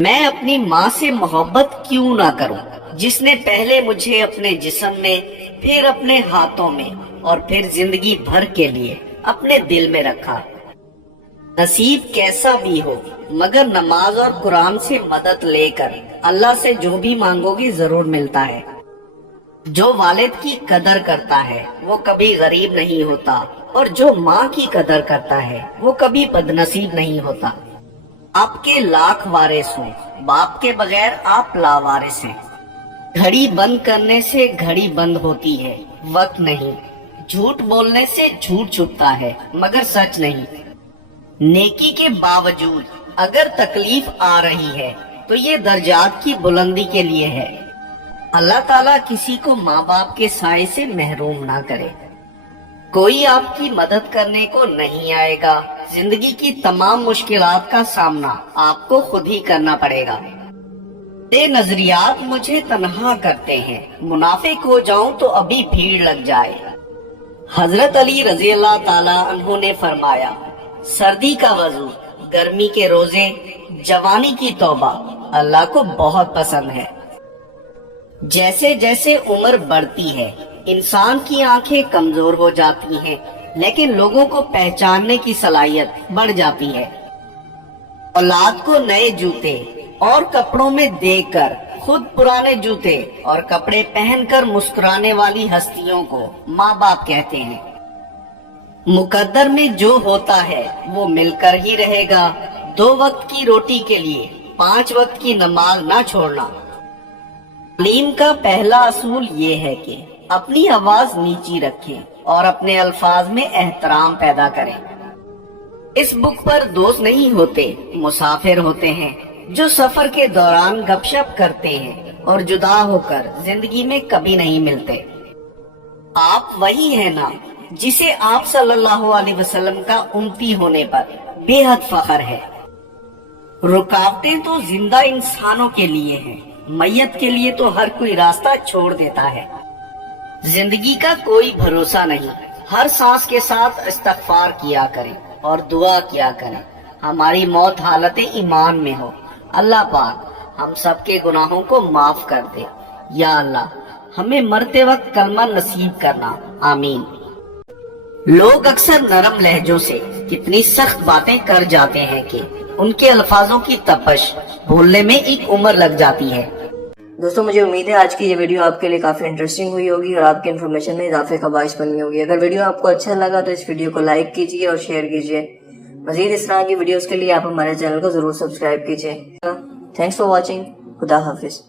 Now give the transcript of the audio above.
میں اپنی ماں سے محبت کیوں نہ کروں جس نے پہلے مجھے اپنے جسم میں، پھر اپنے ہاتھوں میں اور پھر زندگی بھر کے لیے اپنے دل میں رکھا۔ نصیب کیسا بھی ہو مگر نماز اور قرآن سے مدد لے کر اللہ سے جو بھی مانگو گی ضرور ملتا ہے۔ جو والد کی قدر کرتا ہے وہ کبھی غریب نہیں ہوتا، اور جو ماں کی قدر کرتا ہے وہ کبھی بد نصیب نہیں ہوتا۔ آپ کے لاکھ وارث ہوں، باپ کے بغیر آپ لاوارث ہیں۔ گھڑی بند کرنے سے گھڑی بند ہوتی ہے، وقت نہیں۔ جھوٹ بولنے سے جھوٹ چھپتا ہے مگر سچ نہیں۔ نیکی کے باوجود اگر تکلیف آ رہی ہے تو یہ درجات کی بلندی کے لیے ہے۔ اللہ تعالیٰ کسی کو ماں باپ کے سائے سے محروم نہ کرے۔ کوئی آپ کی مدد کرنے کو نہیں آئے گا، زندگی کی تمام مشکلات کا سامنا آپ کو خود ہی کرنا پڑے گا۔ یہ نظریات مجھے تنہا کرتے ہیں، منافق ہو جاؤں تو ابھی بھیڑ لگ جائے۔ حضرت علی رضی اللہ تعالی عنہ نے فرمایا، سردی کا وضو، گرمی کے روزے، جوانی کی توبہ اللہ کو بہت پسند ہے۔ جیسے جیسے عمر بڑھتی ہے انسان کی آنکھیں کمزور ہو جاتی ہیں، لیکن لوگوں کو پہچاننے کی صلاحیت بڑھ جاتی ہے۔ اولاد کو نئے جوتے اور کپڑوں میں دیکھ کر خود پرانے جوتے اور کپڑے پہن کر مسکرانے والی ہستیوں کو ماں باپ کہتے ہیں۔ مقدر میں جو ہوتا ہے وہ مل کر ہی رہے گا۔ 2 وقت کی روٹی کے لیے 5 وقت کی نماز نہ چھوڑنا۔ تعلیم کا پہلا اصول یہ ہے کہ اپنی آواز نیچی رکھیں اور اپنے الفاظ میں احترام پیدا کریں۔ اس بک پر دوست نہیں ہوتے، مسافر ہوتے ہیں جو سفر کے دوران گپ شپ کرتے ہیں اور جدا ہو کر زندگی میں کبھی نہیں ملتے۔ آپ وہی ہیں نا جسے آپ صلی اللہ علیہ وسلم کا امتی ہونے پر بے حد فخر ہے۔ رکاوٹیں تو زندہ انسانوں کے لیے ہیں، میت کے لیے تو ہر کوئی راستہ چھوڑ دیتا ہے۔ زندگی کا کوئی بھروسہ نہیں، ہر سانس کے ساتھ استغفار کیا کریں اور دعا کیا کریں ہماری موت حالت ایمان میں ہو۔ اللہ پاک ہم سب کے گناہوں کو معاف کر دے۔ یا اللہ ہمیں مرتے وقت کلمہ نصیب کرنا، آمین۔ لوگ اکثر نرم لہجوں سے کتنی سخت باتیں کر جاتے ہیں کہ ان کے الفاظوں کی تپش بھولنے میں ایک عمر لگ جاتی ہے۔ دوستوں مجھے امید ہے آج کی یہ ویڈیو آپ کے لیے کافی انٹرسٹنگ ہوئی ہوگی اور آپ کی انفارمیشن میں اضافے کا باعث بنی ہوگی۔ اگر ویڈیو آپ کو اچھا لگا تو اس ویڈیو کو لائک کیجیے اور شیئر کیجیے۔ مزید اس طرح کی ویڈیوز کے لیے آپ ہمارے چینل کو ضرور سبسکرائب کیجیے۔ Thanks for watching. خدا حافظ۔